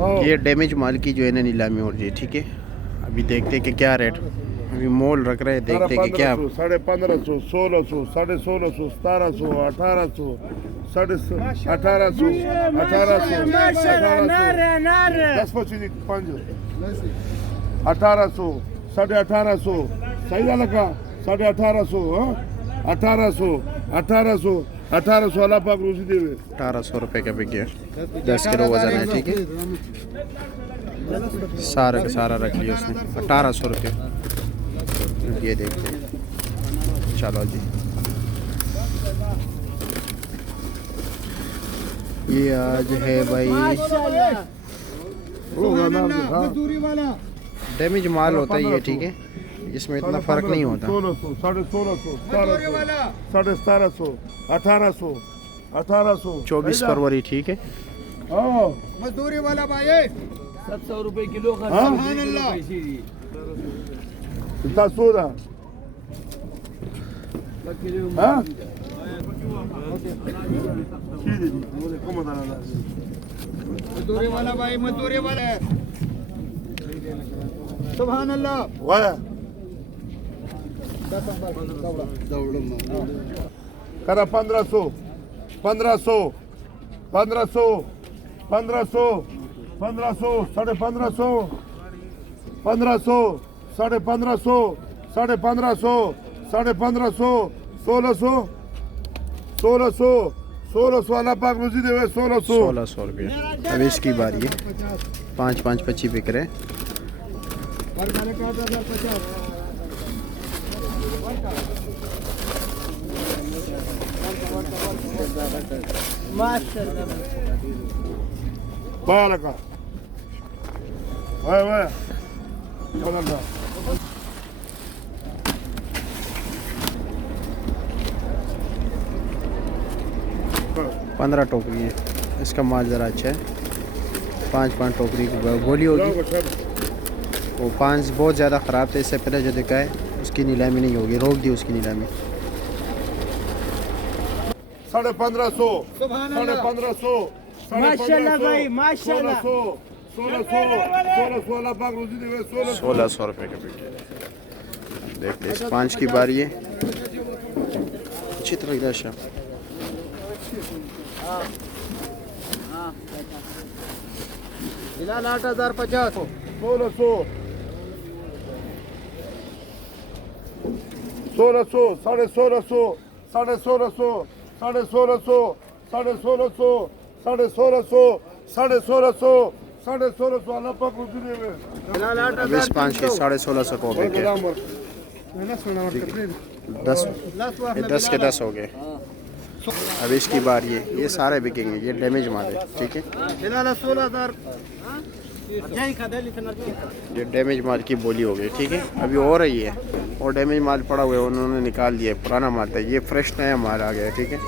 ये डैमेज माल की जो है ना नीलामी हो रही है, ठीक है। अभी देखते हैं कि क्या रेट, अभी मोल रख रहे हैं, देखते हैं कि क्या। 1500, 1600, 1650, 1700, 1800, 1800, 1800, 1800, सही झालं का? 1850, 1800, 1800 अल्लाह पाक रोजी देवे। 1800 रुपये का बिक गया, 10 किलो वजन है, ठीक है। सारा का सारा रख लिया उसने, 1800 रुपये। ये देखते हैं, चलो जी। ये आज है भाई डैमेज माल होता है ये, ठीक है, इसमें इतना फ़र्क नहीं होता। 1600, 1650, 1700, 1800, 1800, 24 फरवरी, ठीक है। मजदूरी वाला भाई 700 रुपए किलो का। कितना सोदा? मजदूरी वाला भाई, मजदूरी वाला। सुभान अल्लाह। वाया करा 1500, 1500, 1500, 1500, 1500, 1550, 1500, 1550, 1550, 1550, 1600, 1600, 1600 अल्लाह पाक रोजी देवे। 1600, 1600 रुपये। अब इसकी बारी है, 5-5 25 बिक रहे हैं। Baraka. Vaya. 15 टोकरी है, इसका माल ज़रा अच्छा है। 5-5 टोकरी की बोली होगी। वो 5 बहुत ज़्यादा ख़राब थे, इससे पहले जो दिखा है उसकी नीलामी नहीं होगी, रोक दी उसकी नीलामी। 1550, 1550, माशाल्लाह भाई, माशाल्लाह। 1600 अल्लाह पाक रोजी देवे। 1600 रुपये का बिक गया। देख ले, इस 5 की बारी है। अच्छी तरह इधर शाम बिलाल 8050। 1600, 1600, 1650, 1650, 1650, 1650, 1650, 1650, 1650 अल्लाह पाक रोजी देवे। अब इस 5 की 1650 को बिक गया। 10 के 10 हो गए। अब इसकी बारी है, ये सारे बिकेंगे, ये डैमेज माल है, ठीक है। ये डैमेज माल की बोली हो गई, ठीक है। अभी हो रही है, और डैमेज माल पड़ा हुआ है, उन्होंने निकाल दिया, पुराना माल था, ये फ्रेश नया माल आ गया, ठीक है।